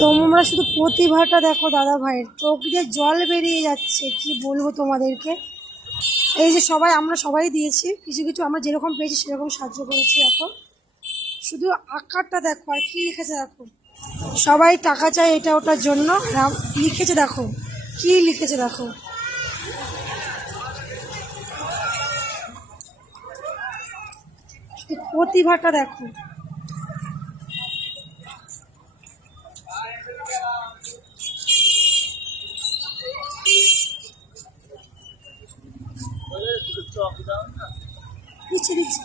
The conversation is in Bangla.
তোমরা শুধু প্রতিভাটা দেখো দাদা ভাইয়ের, চোখ দিয়ে জল বেরিয়ে যাচ্ছে, কি বলবো তোমাদেরকে। এই যে সবাই, আমরা সবাই দিয়েছি কিছু কিছু, আমরা যেরকম পেয়েছি সেরকম সাহায্য করেছি। এখন শুধু আকারটা দেখো আর কি লিখেছে দেখো, সবাই টাকা চায় এটা ওটার জন্য, লিখেছে দেখো কি লিখেছে দেখো। প্রতিভাটা দেখো। দিচ্ছি দিচ্ছি।